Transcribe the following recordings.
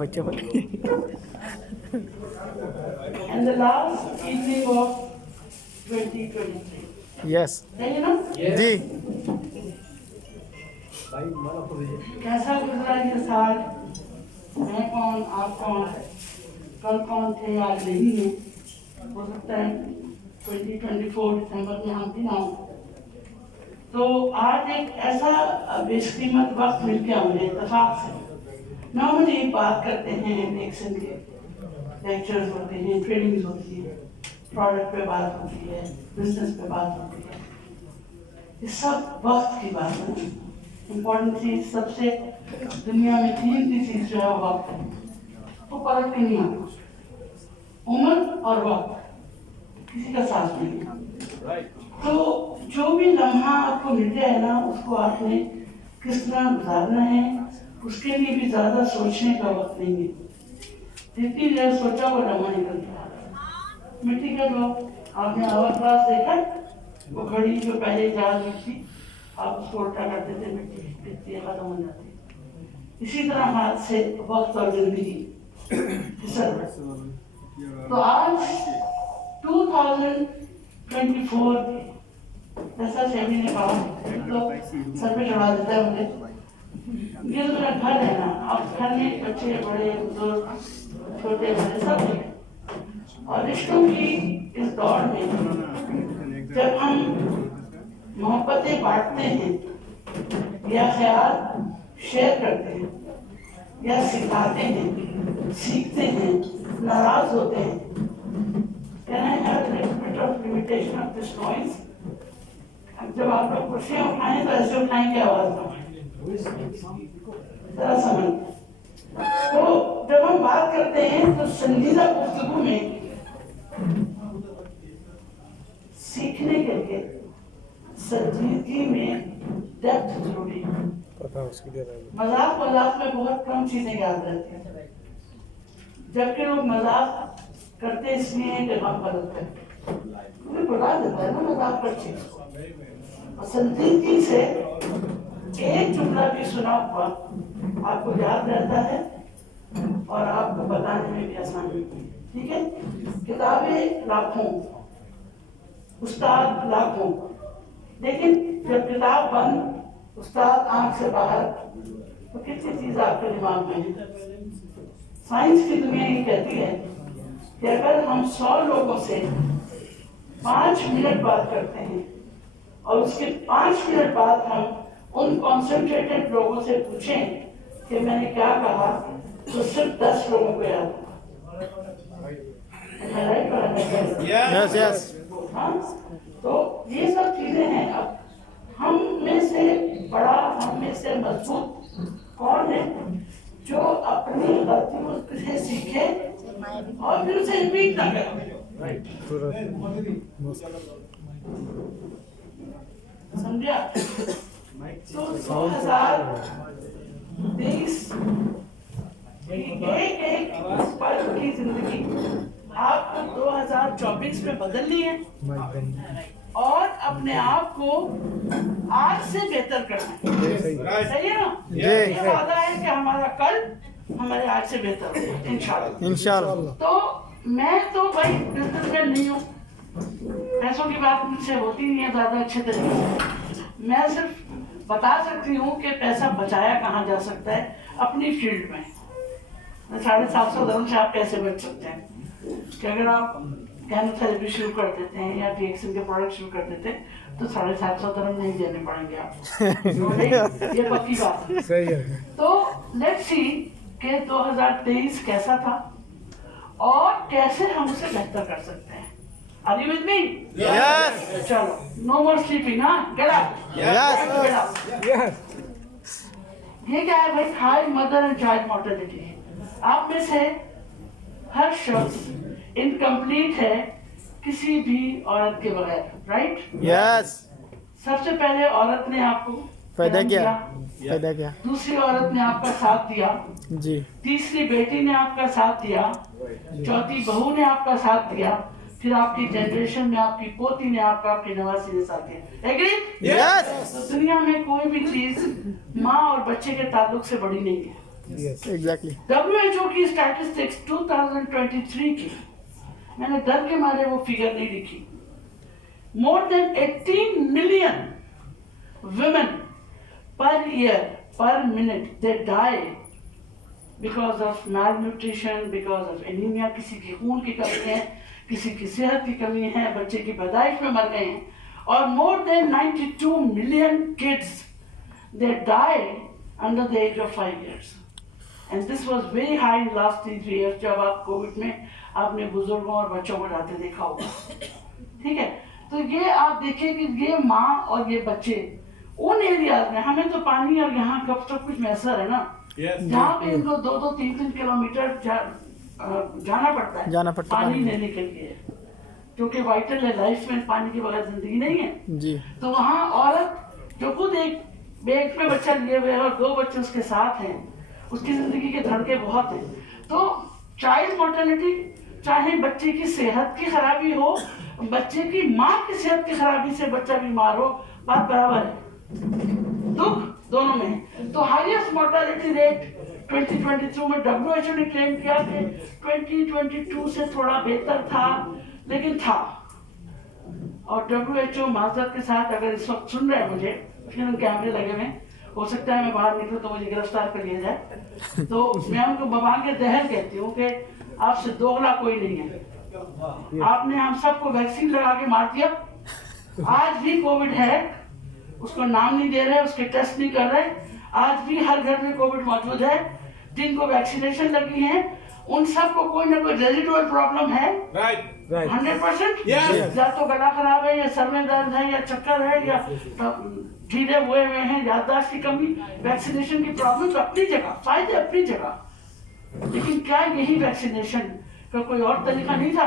बच्चे And the last evening of 2023. Yes है ना? जी। कैसा गुजरा ये साल? मैं कौन, आप कौन, कल कौन थे आज नहीं है। हो सकता है 2024 दिसंबर में हम भी ना हो। तो आज एक ऐसा बेशकीमत वक्त मिल गया मुझे इत्तेफाक से। नॉर्मली बात करते हैं इलेक्शन के, लेक्चर्स होते हैं, ट्रेनिंग्स होती है, प्रोडक्ट पे बात होती है, बिजनेस पे बात होती है। ये सब वक्त की बात है। इम्पोर्टेंट चीज सबसे दुनिया में कीमती चीज जो है वो वक्त है, वो पलट के नहीं आता। उम्र और वक्त किसी का साथ नहीं। तो जो भी लम्हा आपको मिल जाए ना, उसको आपने किस तरह गुजारना है, उसके लिए भी ज्यादा सोचने का वक्त नहीं है। जितनी देर सोचा वो लम्हा निकल गया। मिट्टी का जो आपने आवर क्लास देखा, वो घड़ी जो पहले जहाज थी, आप उसको उल्टा करते थे, मिट्टी खत्म हो जाती। इसी तरह हाथ से वक्त और जिंदगी फिसल। तो आज 2024 जैसा शेमी ने कहा, तो सर पे चढ़ा देता है मुझे। ये तो मेरा घर है ना, अब घर में बच्चे बड़े बुजुर्ग छोटे बड़े सब हैं। और रिश्तों की इस दौड़ में जब हम मोहब्बतें बांटते हैं या ख्याल शेयर करते हैं या सिखाते हैं, सीखते हैं, नाराज होते हैं, Can I have a little bit of limitation of this noise? जब आप लोग कुर्सियाँ उठाएं तो ऐसे उठाएंगे आवाज में, जरा समझ। तो जब हम बात करते हैं तो संजीदा गुफ्तगू में सीखने के लिए संजीदगी में डेप्थ जरूरी है। मजाक में बहुत कम चीजें याद रहती हैं, जबकि लोग मजाक करते इसलिए हैं कि हम गलत करते, उन्हें बुला देता है ना मजाक कर चीज को। और संजीदगी से एक जुमला भी सुना हुआ आपको याद रहता है और आपको बताने में भी आसानी होती है। ठीक है, किताबें लाखों, उस्ताद लाखों, लेकिन जब किताब बंद, उस्ताद आंख से बाहर, तो कितनी चीज आपके दिमाग में है। साइंस की दुनिया ये कहती है कि अगर हम 100 लोगों से 5 मिनट बात करते हैं और उसके 5 मिनट बाद हम उन कॉन्सेंट्रेटेड लोगों से पूछें कि मैंने क्या कहा, तो सिर्फ 10 लोगों को याद होगा। यस। हाँ, तो ये सब चीजें हैं। अब हम में से बड़ा, हम में से मजबूत कौन है जो अपनी गलतियों से सीखे और फिर उसे रिपीट ना करे। समझा? तो 2023 एक पल की जिंदगी आपको 2024 में बदलनी है और अपने आप को आज से बेहतर करना है। सही है ना? ये वादा है कि हमारा कल हमारे आज से बेहतर होगा इंशाल्लाह। तो मैं तो भाई बिजनेसमैन नहीं हूँ, पैसों की बात मुझसे होती नहीं है ज़्यादा अच्छे तरीके से। मैं सिर्फ बता सकती हूँ कि पैसा बचाया कहाँ जा सकता है अपनी फील्ड में। 750 dirham से आप कैसे बच सकते हैं कि अगर आप केमोथेरेपी शुरू कर देते हैं या DXN के प्रोडक्ट शुरू कर देते हैं तो 750 dirham नहीं देने पड़ेंगे आपको। ये पक्की बात है। सही है। तो लेट्स सी कि 2023 कैसा था और कैसे हम उसे बेहतर कर सकते हैं। Are you with me? Yes. चलो, no more sleeping, हाँ? Get up. Yes. Get up. Yes. ये क्या है भाई? High mother and child mortality है। आप में से हर शख्स इनकम्प्लीट है किसी भी औरत के बगैर, राइट? यस। सबसे पहले औरत ने आपको पैदा किया, दूसरी औरत ने आपका साथ दिया जी, तीसरी बेटी ने आपका साथ दिया, चौथी बहू ने आपका साथ दिया, फिर आपकी जनरेशन में आपकी पोती ने आपकी नवासी ने साथ दिया। एग्री? यस। तो दुनिया में कोई भी चीज माँ और बच्चे के ताल्लुक से बड़ी नहीं है। एग्जैक्टली। WHO की स्टैटिस्टिक्स 2023 की, मैंने डर के मारे वो फिगर नहीं लिखी। More than 18 million women per year, per minute, they die because of malnutrition, because of anemia। किसी की खून की कमी है, किसी की सेहत की कमी है, बच्चे की पैदाइश में मर गए हैं। और more than 92 million kids, they die under the age of 5 years, and this was very high in last 3 years। जब आप कोविड में आपने बुजुर्गों और बच्चों को जाते देखा होगा, ठीक है। तो ये आप देखिए कि ये माँ और ये बच्चे उन एरियाज में, हमें तो पानी और यहाँ कब सब कुछ मैसर है ना, जहाँ पे इनको 2-3 किलोमीटर जाना पड़ता है पानी लेने के लिए, क्योंकि वाइटल है, लाइफ में पानी के बगैर जिंदगी नहीं है जी। तो वहाँ औरत जो खुद एक पेट में बच्चा लिए हुए और 2 बच्चे उसके साथ हैं, उसकी जिंदगी के धड़के बहुत हैं। तो चाइल्ड मोर्टेलिटी, चाहे बच्चे की सेहत की खराबी हो, बच्चे की माँ की सेहत की खराबी से बच्चा बीमार हो, बात बराबर है, दुख दोनों में है। तो हाईएस्ट मोर्टेलिटी रेट 2022 में WHO ने क्लेम किया कि 2022 से थोड़ा बेहतर था, लेकिन था। और WHO माजरत के साथ अगर इस वक्त सुन रहे हैं मुझे, फिर कैमरे लगे हुए, हो सकता है मैं बाहर निकलूं तो मुझे गिरफ्तार कर लिया जाए, तो मैं उनको बबांगे दहर कहती हूँ कि आपसे दोगला कोई नहीं है। आपने हम सबको वैक्सीन लगा के मार दिया, आज भी कोविड है, उसको नाम नहीं दे रहे, उसके टेस्ट नहीं कर रहे, आज भी हर घर में कोविड मौजूद है। जिनको वैक्सीनेशन लगी है उन सबको कोई ना कोई रेजिडुअल प्रॉब्लम है, 100%। या तो गला खराब है, या सर में दर्द है, या चक्कर है, या ढीले हुए हैं, याददाश्त की कमी। वैक्सीनेशन की प्रॉब्लम तो अपनी जगह, फायदे अपनी जगह, लेकिन क्या यही वैक्सीनेशन का कोई और तरीका नहीं था?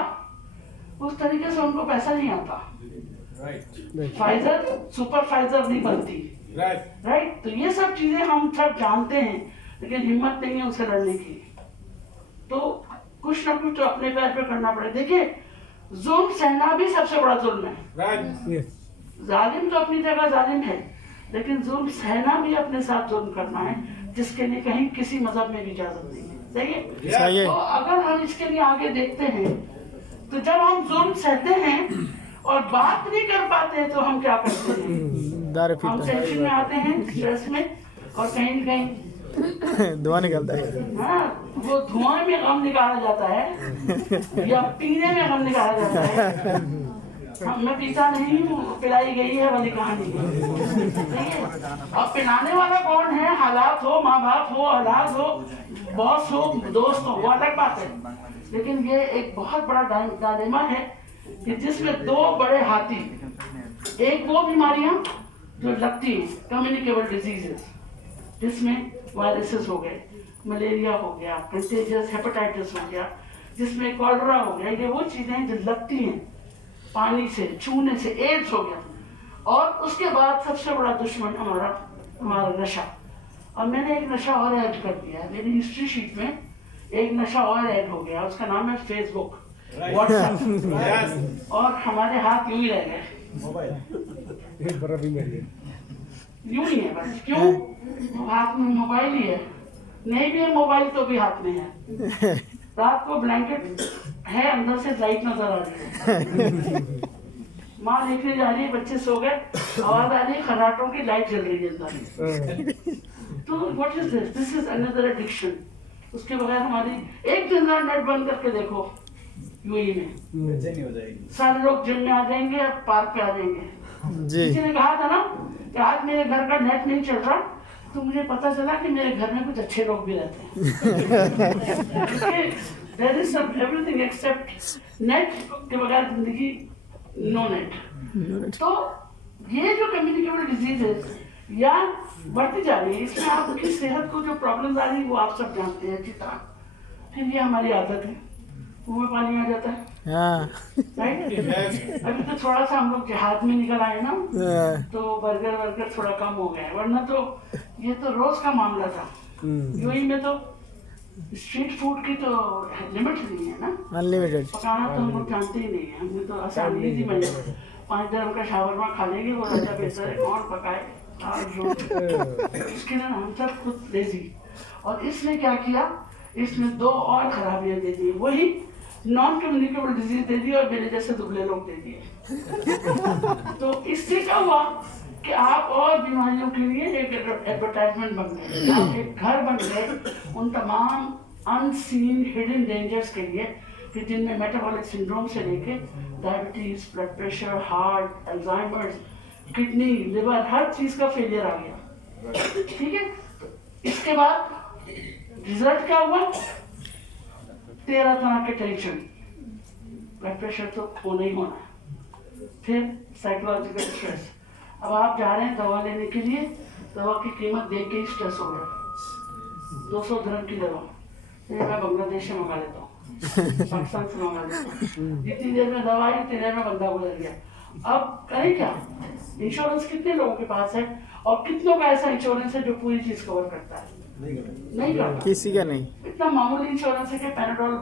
उस तरीके से उनको पैसा नहीं आता। फाइजर सुपर फाइजर नहीं बनती, राइट। तो ये सब चीजें हम सब जानते हैं, लेकिन हिम्मत नहीं है उसे लड़ने की। तो कुछ ना कुछ तो अपने पैर पे करना पड़े। देखिए, जुल्म सहना भी सबसे बड़ा जुल्म है। जालिम तो अपनी जगह जालिम है, लेकिन जुल्म सहना भी अपने साथ जुल्म करना है, जिसके लिए कहीं किसी मजहब में भी इजाजत नहीं है। सही है। तो अगर हम इसके लिए आगे देखते हैं, तो जब हम जुल्म सहते हैं और बात नहीं कर पाते हैं, तो हम क्या करते हैं? हम टेंशन में आते हैं, स्ट्रेस में, और कहीं न कहीं धुआं निकलता है। हाँ, वो धुआं में गम निकाला जाता है या पीने में गम निकाला जाता है। मैं पीता नहीं हूँ, पिलाई गई है वाली कहानी है। अब पिलाने वाला कौन है? हालात हो, माँ बाप हो, औलाद हो, बॉस हो, दोस्त हो, वो अलग बात है। लेकिन ये एक बहुत बड़ा डायलेमा है कि जिसमें 2 बड़े हाथी, एक वो बीमारियां जो लगती हैं, कम्युनिकेबल डिजीजेस, जिसमें वायरसेस हो गए, मलेरिया हो गया, कंटेजियस हेपेटाइटिस हो गया, जिसमें कॉलरा हो गया, ये वो चीजें जो लगती हैं पानी से, छूने से, एड्स हो गया। और उसके बाद सबसे बड़ा दुश्मन हमारा नशा। और मैंने एक नशा और ऐड कर दिया है मेरी हिस्ट्री शीट में, एक नशा और ऐड हो गया, उसका नाम है फेसबुक, व्हाट्सएप। और हमारे हाथ यूं ही रह गए, यूं ही है बस। क्यों? हाथ में मोबाइल ही है, नहीं भी है मोबाइल तो भी हाथ में है। रात को ब्लैंकेट है, अंदर से लाइट नजर आ रही है, माँ देखने जा रही है, बच्चे सो गए, आवाज आ रही है खर्राटों की, लाइट जल रही है अंदर। तो what is this? This is another addiction. उसके बगैर हमारी एक दिन नेट बंद करके देखो, यूएई में सारे लोग जिम में आ जाएंगे और पार्क पे आ जाएंगे। किसी ने कहा था ना कि आज मेरे घर का नेट नहीं चल रहा, तो मुझे पता चला कि मेरे घर में कुछ अच्छे लोग भी रहते हैं। There is some everything except net के बगैर जिंदगी, नो नेट। तो ये जो कम्युनिकेबल डिजीजेस या बढ़ती जा रही है, इसमें आपकी सेहत को जो प्रॉब्लम आ रही है वो आप सब जानते हैं अच्छी तरह। फिर ये हमारी आदत है, मुंह में पानी आ जाता है, राइट। अभी तो थोड़ा सा हम लोग जिहाद में निकल आए ना, तो बर्गर थोड़ा कम हो गया है, वरना तो ये तो रोज का मामला था। यूएई में तो स्ट्रीट फूड की तो लिमिट नहीं है ना, अनलिमिटेड। पकाना तो हम लोग जानते ही नहीं है, हमने तो आसानी थी, मैंने 5 दिन का शावरमा खा लेंगे, वो राजा बेहतर है, कौन पकाए। उसके लिए हम सब खुद लेजी। और इसने क्या किया, इसने 2 और खराबियां दे दी, वही नॉन कम्युनिकेबल डिजीज दे दी और मेरे जैसे दुबले लोग दे दिए। तो इससे क्या हुआ कि आप और बीमारियों के लिए एक एडवर्टाइजमेंट बन गए, आप एक घर बन गए उन तमाम अनसीन हिडन डेंजर्स के लिए कि जिनमें मेटाबॉलिक सिंड्रोम से लेके diabetes, blood pressure, heart, Alzheimer's, kidney, liver, हर चीज का फेलियर आ गया। ठीक है, तो इसके बाद रिजल्ट क्या हुआ, 13 तरह के टेंशन, ब्लड प्रेशर तो होना ही होना, फिर साइकोलॉजिकल स्ट्रेस। अब आप जा रहे हैं दवा लेने के लिए, दवा की कीमत देख के ही स्ट्रेस हो गया, 200 dirham की दवा, फिर मैं बांग्लादेश से मंगा लेता हूँ, पाकिस्तान से मंगा लेता हूँ, जितनी देर में दवा आई उतनी देर में बंदा गुजर गया। अब करें क्या, इंश्योरेंस कितने लोगों के पास है और कितनों का ऐसा इंश्योरेंस है जो पूरी चीज कवर करता है, नहीं करता, किसी का नहीं। इतना मामूली इंश्योरेंस है कि पैराडोल,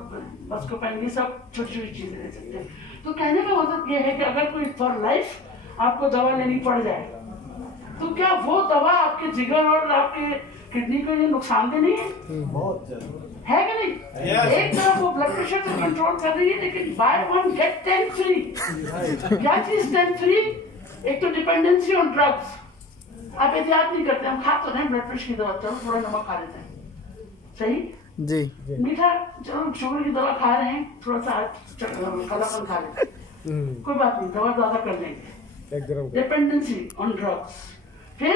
बस्कोपेन, ये सब छोटी छोटी चीजें ले सकते हैं। तो कहने का मतलब ये है कि अगर कोई फॉर लाइफ आपको दवा लेनी पड़ जाए तो क्या वो दवा आपके जिगर और आपके किडनी के लिए नुकसानदेह नहीं है? बहुत ज्यादा है कि नहीं? एक तरफ वो ब्लड प्रेशर को कंट्रोल कर रही है, लेकिन बाय 1 गेट 10 फ्री। क्या चीज 10 फ्री? एक तो डिपेंडेंसी ऑन ड्रग्स, आप एहतियात नहीं करते, हम खा तो नहीं ब्लड प्रेशर की दवा, चलो थोड़ा नमक खा लेते हैं, सही जी। मीठा, चलो शुगर की दवा खा रहे हैं, थोड़ा सा कालापन खा लेते हैं, कोई बात नहीं, दवा ज्यादा कर देंगे, डिपेंडेंसी ऑन ड्रग्स। फिर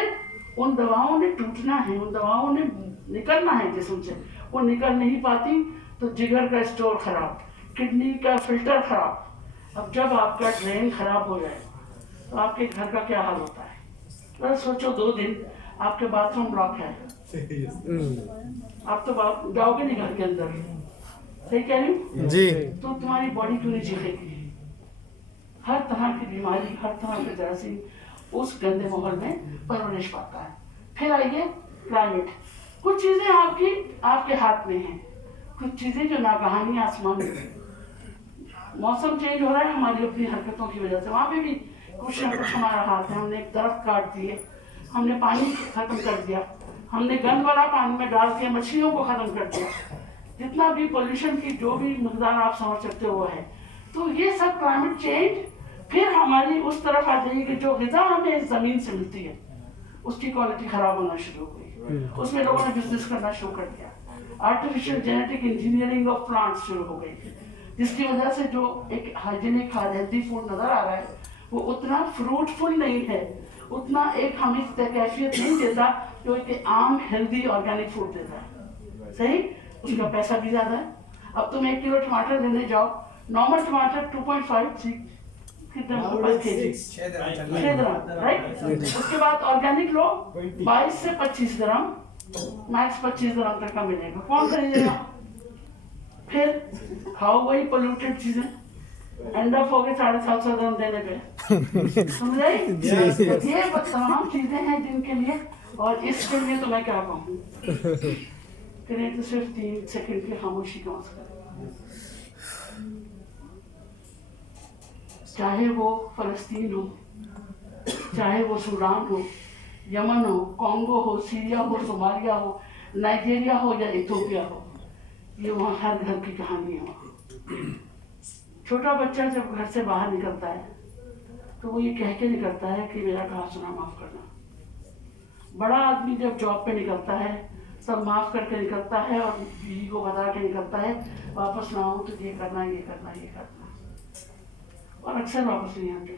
उन दवाओं ने टूटना है, उन दवाओं ने निकलना है जिस्म से, वो निकल नहीं पाती तो जिगर का स्टोर खराब, किडनी का फिल्टर खराब। अब जब आपका ड्रेन खराब हो जाए तो आपके घर का क्या हाल होता है? बस सोचो 2 दिन आपके बाथरूम ब्लॉक है, आप तो जाओगे नहीं घर के अंदर, सही कह रही हूँ जी। तो तुम्हारी बॉडी क्यों नहीं चलेगी? हर तरह की बीमारी, हर तरह के जरासीम उस गंदे माहौल में परवरिश पाता है। फिर आइए क्लाइमेट, कुछ चीजें आपके हाथ में हैं, कुछ चीजें जो नागहानी आसमान में, मौसम चेंज हो रहा है हमारी अपनी हरकतों की वजह से, वहां पे भी कुछ ना कुछ हमारा हाथ है। हमने एक दरख्त काट दिए, हमने पानी खत्म कर दिया, हमने गंद वाला पानी में डाल के मछलियों को खत्म कर दिया, जितना भी पोल्यूशन की जो भी मकदार आप समझ सकते हो है। तो ये सब क्लाइमेट चेंज फिर हमारी उस तरफ आ जाएगी कि जो ग़िज़ा हमें इस ज़मीन से मिलती है उसकी क्वालिटी खराब होना शुरू हो गई, उसमें लोगों ने बिजनेस करना शुरू कर दिया, artificial genetic engineering of plants शुरू हो गई, जिसकी वजह से जो एक हाइजीनिक हेल्दी फूड नजर आ रहा है वो उतना फ्रूटफुल नहीं है, उतना एक हमें कैफियत नहीं देता जो एक आम हेल्दी ऑर्गेनिक फूड देता है, सही, उसका पैसा भी ज्यादा है। अब तुम 1 किलो टमाटर लेने जाओ, नॉर्मल टमाटर 2.5 कितने रुपए केजी, 6 dirham, राइट। उसके बाद ऑर्गेनिक लो 22 से 25 dirham, मैक्स 25 dirham तक का मिलेगा, कौन खरीदेगा? फिर खाओ वही पोल्यूटेड चीजें, एंड अप हो गए 750 dirham देने पे, समझ आई? ये तमाम चीजें हैं जिनके लिए, और इसके लिए तो मैं क्या कहूँ, करें तो सिर्फ 3 सेकंड की खामोशी का मसला, चाहे वो फलस्तीन हो, चाहे वो सूडान हो, यमन हो, कॉन्गो हो, सीरिया हो, सोमालिया हो, नाइजीरिया हो या इथियोपिया हो, ये वहाँ हर घर की कहानी है। वहाँ छोटा बच्चा जब घर से बाहर निकलता है तो वो ये कह के निकलता है कि मेरा कहा सुना माफ करना। बड़ा आदमी जब जॉब पे निकलता है सब माफ करके निकलता है और बीवी को बता के निकलता है वापस ना आऊँ तो ये करना, ये करना, ये करना, और अक्सर वापस नहीं आते।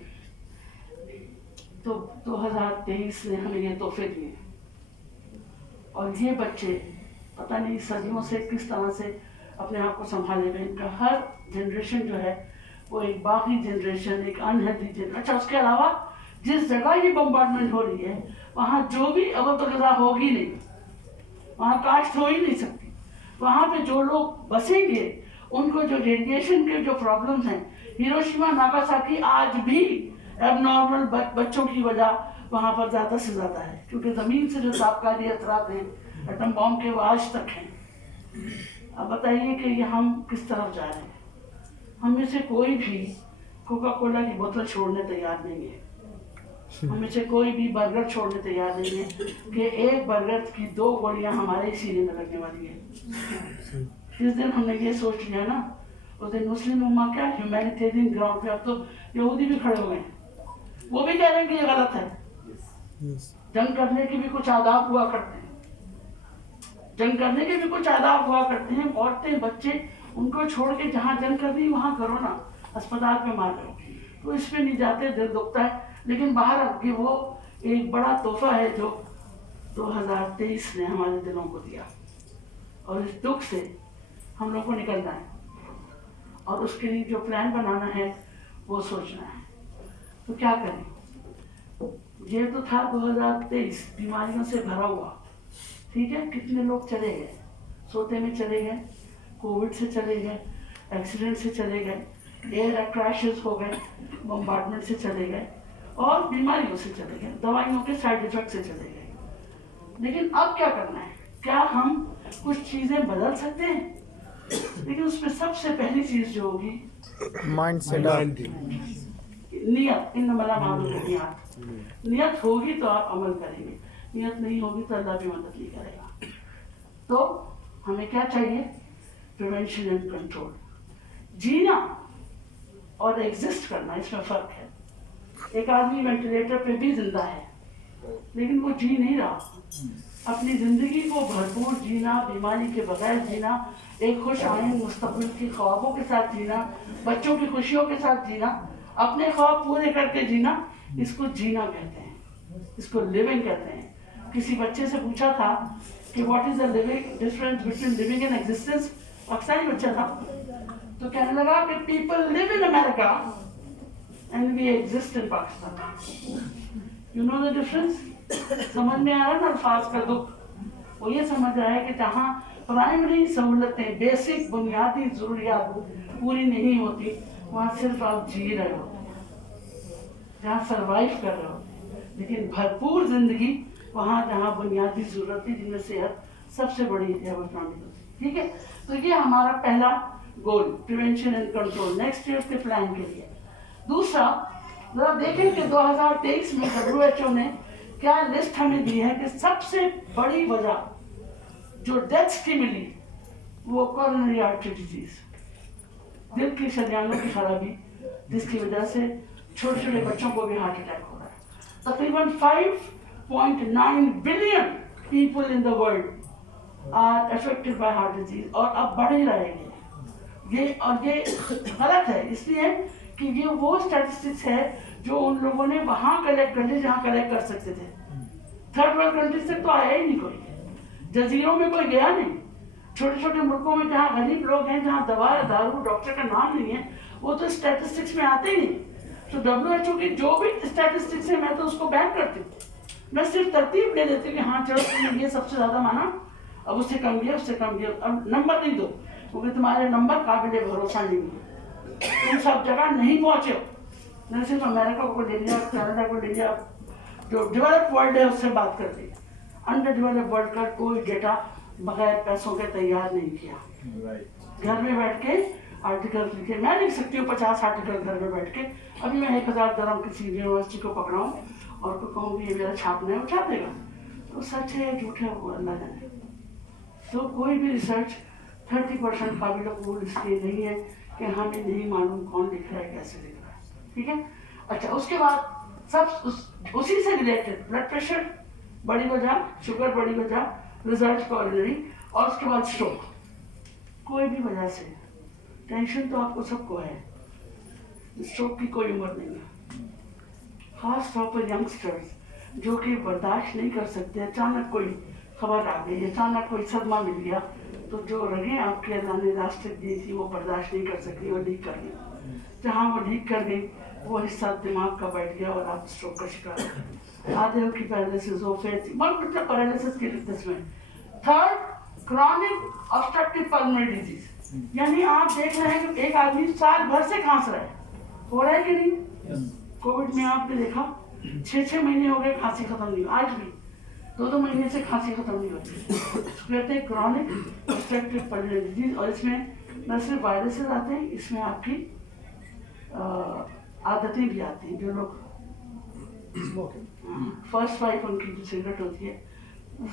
तो 2023 ने हमें ये तोहफे दिए, और ये बच्चे पता नहीं सदियों से किस तरह से अपने आप को संभाले हुए। इनका हर जनरेशन जो है वो एक बाकी जनरेशन, एक अनहेल्दी जनरेशन। अच्छा, उसके अलावा जिस जगह ये बम्बार्डमेंट हो रही है वहाँ जो भी अवध गजा होगी नहीं, वहाँ कास्ट हो ही नहीं सकती। वहाँ पे जो लोग बसेंगे उनको जो रेडिएशन के जो प्रॉब्लम्स हैं, हिरोशिमा नागासाकी आज भी एबनॉर्मल बच्चों की वजह वहाँ पर ज़्यादा से ज़्यादा है, क्योंकि ज़मीन से जो तापकारी असरात हैं एटम बॉम्ब के वो आज तक हैं। अब बताइए कि ये हम किस तरफ जा रहे हैं। हम में से कोई भी कोका कोला की बोतल छोड़ने तैयार नहीं है, हमें से कोई भी बर्गर छोड़ने तैयार नहीं है कि एक बर्गर की 2 गोलियां हमारे सीने में लगने वाली है। जिस दिन हमने ये सोच लिया ना, उस दिन मुस्लिम उम्मा क्या ह्यूमैनिटेरियन ग्राउंड पे, अब तो यहूदी भी खड़े हो गए, वो भी कह रहे हैं कि ये गलत है। जंग करने के भी कुछ आदाब हुआ करते हैं, जंग करने के भी कुछ आदाब हुआ करते हैं। औरतें बच्चे उनको छोड़ के जहाँ जंग कर रही वहाँ करो ना, अस्पताल पे मार रहे हो, तो इस पे नहीं जाते, दिल दुखता है। लेकिन बाहर अब ये वो एक बड़ा तोहफा है जो 2023 ने हमारे दिलों को दिया, और इस दुख से हम लोग को निकलना है और उसके लिए जो प्लान बनाना है वो सोचना है। तो क्या करें? ये तो था 2023 बीमारियों से भरा हुआ, ठीक है। कितने लोग चले गए, सोते में चले गए, कोविड से चले गए, एक्सीडेंट से चले गए, एयर क्रैशेस हो गए, बम्बार्डमेंट से चले गए और बीमारियों से चले गए, दवाइयों के साइड इफेक्ट से चले गए। लेकिन अब क्या करना है? क्या हम कुछ चीजें बदल सकते हैं? लेकिन उसमें सबसे पहली चीज जो होगी माइंड सेट, नियत। इन मला मालूम है नियत होगी तो आप अमल करेंगे, नियत नहीं होगी तो अल्लाह भी मदद नहीं करेगा। तो हमें क्या चाहिए? Prevention and control. जीना और एग्जिस्ट करना, इसमें फर्क है। एक आदमी वेंटिलेटर पे भी जिंदा है लेकिन वो जी नहीं रहा। अपनी जिंदगी को भरपूर जीना, बीमारी के बगैर जीना, एक खुश आइंद मुस्तकबिल की ख्वाबों के साथ जीना, बच्चों की खुशियों के साथ जीना, अपने ख्वाब पूरे करके जीना, इसको जीना कहते हैं, इसको लिविंग कहते हैं। किसी बच्चे से पूछा था कि what is the living difference between living and existence, Pakistani बच्चा था, तो कहने लगा कि people live in America and we exist in Pakistan. You know the difference? समझ में आ रहा है ना अल्फाज का दुख? वो ये समझ रहा है कि जहाँ प्राइमरी सहूलतें, बेसिक बुनियादी जरूरियात पूरी नहीं होती, वहाँ सिर्फ आप जी रहे होते हैं, जहाँ सरवाइव कर रहे होते हैं। लेकिन भरपूर जिंदगी वहाँ जहाँ बुनियादी जरूरतें, जिनमें सेहत सबसे बड़ी है, वो शामिल होती है। ठीक है, तो ये हमारा पहला goal, prevention and control, next year के प्लान के लिए। दूसरा, जरा देखें कि 2023 में WHO ने क्या लिस्ट हमें दी है कि सबसे बड़ी वजह जो डेथ्स की मिली वो कोरोनरी आर्टरी डिजीज, दिल की शरियानों की खराबी, जिसकी वजह से छोटे छोटे बच्चों को भी हार्ट अटैक हो रहा है। तकरीबन 5.9 billion people in the world are affected by heart disease, और अब बढ़ ही रहेंगे ये। और ये गलत है, इसलिए कि ये वो स्टैटिस्टिक्स है जो उन लोगों ने वहां कलेक्ट कर ली जहां कलेक्ट कर सकते थे। थर्ड वर्ल्ड कंट्रीज तक तो आया ही नहीं कोई, जजीरों में कोई गया नहीं। छोटे छोटे मुल्कों में जहाँ गरीब लोग हैं, जहाँ दवा या दारू डॉक्टर का नाम नहीं है, वो तो स्टैटिस्टिक्स में आते ही नहीं। तो WHO की जो भी स्टैटिस्टिक्स है मैं तो उसको बैन करती हूँ। मैं सिर्फ तरतीब दे देती हूँ कि हाँ चलो तुमने ये सबसे ज्यादा माना, अब उससे कम दिया, उससे कम दिया, अब नंबर नहीं दो क्योंकि तुम्हारे नंबर काबिल भरोसा नहीं है, तुम सब जगह नहीं पहुंचे हो। मैंने सिर्फ अमेरिका को ले लिया, कनाडा को ले लिया, जो डेवलप वर्ल्ड है उससे बात कर ली। अंडर डेवलप वर्ल्ड का कोई डेटा बगैर पैसों के तैयार नहीं किया। घर में बैठ के आर्टिकल लिखे, मैं लिख सकती हूँ 50 आर्टिकल घर में बैठ के। अभी मैं 1000 दरम किसी यूनिवर्सिटी को पकड़ाऊँ और को कहूँ ये मेरा छापना है, वो छाप देगा। तो सच है झूठ है वो अल्लाह जाने। तो कोई भी रिसर्च 30% काबिल कबूल इसलिए नहीं है कि हमें नहीं मालूम कौन लिख रहा है, कैसे लिख रहा है। ठीक है, अच्छा उसके बाद सब उसी से रिलेटेड ब्लड प्रेशर बड़ी वजह, शुगर बड़ी वजह, रिजल्ट कोरोनरी, और उसके बाद स्ट्रोक। कोई भी वजह से टेंशन तो आपको सबको है, स्ट्रोक की कोई उम्र नहीं है। खास तौर पर यंगस्टर्स जो कि बर्दाश्त नहीं कर सकते, अचानक कोई खबर आ गई, अचानक कोई सदमा मिल गया, तो जो रगें आपके अल्लाह ने रास्ते दी थी वो बर्दाश्त नहीं कर सकी, वो लीक कर गई। जहाँ वो लीक कर गई वो हिस्सा दिमाग का बैठ गया और आप स्ट्रोक का शिकार हो। आधे की पैरालिसिस हो, मतलब पैरालिसिस की किस्में। Third, chronic obstructive pulmonary disease, यानी आप देख रहे हैं कि एक आदमी साल भर से खांस रहा है, हो रहा है कि नहीं? कोविड में आपने देखा 6-6 महीने हो गए खांसी खत्म नहीं, आज भी 2-2 महीने से खांसी खत्म नहीं होती। कहते हैं क्रॉनिक ऑब्स्ट्रक्टिव पल्मोनरी डिजीज, और इसमें न सिर्फ वायरसेस आते हैं, इसमें आपकी आदतें भी आती हैं। जो लोग फर्स्ट वाइफ उनकी जो सिगरेट होती है,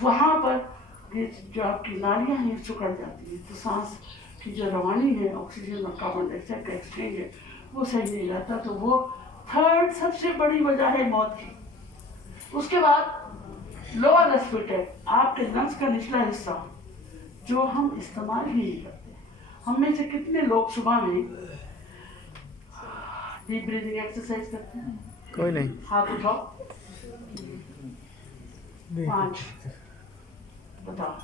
वहाँ पर ये जो आपकी नालियाँ हैं ये सुखड़ जाती है, तो सांस की जो रवानी है, ऑक्सीजन और कार्बन डाइऑक्साइड का एक्सचेंज है, वो सही नहीं रहता। तो वो थर्ड सबसे बड़ी वजह है मौत की। उसके बाद लोअर रेस्पिरेटर, आपके लंग्स का निचला हिस्सा जो हम इस्तेमाल ही नहीं करते। हम में से कितने लोग सुबह में डीप ब्रीदिंग एक्सरसाइज करते हैं? कोई नहीं। हाथ उठाओ। 5 बताओ।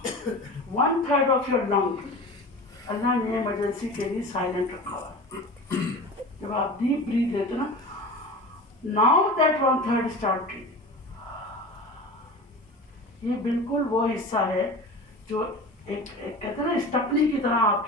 1/3 ऑफ योर लंग अल्लाह ने इमरजेंसी के लिए साइलेंट रखा हुआ। जब आप डीप ब्रीथ लेते ना, नाउ दैट 1/3 स्टार्ट, ये बिल्कुल वो हिस्सा है जो एक कहते हैं ना स्टपनी की तरह आप